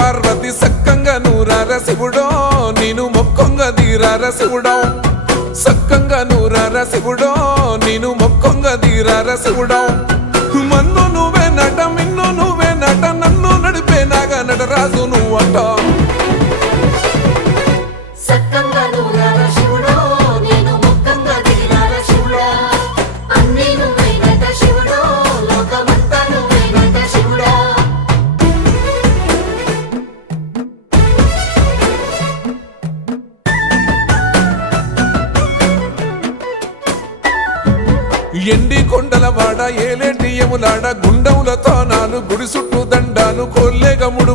పార్వతి సక్కంగా నూరార శివుడో నేను మొక్కొంగ దీరార శివుడో సక్కంగా నూరార శివుడో నేను మొక్కొంగ దీరార శివుడో మన్ను నువ్వే నట మిన్ను నువ్వే నట నన్ను నడిపే నాగ నటరాజు నువ్వట ఎండి కొండలవాడ ఏలేటి యములాడ గుండములతో నాలు గుడి చుట్టూ దండాలు కొల్లేగముడు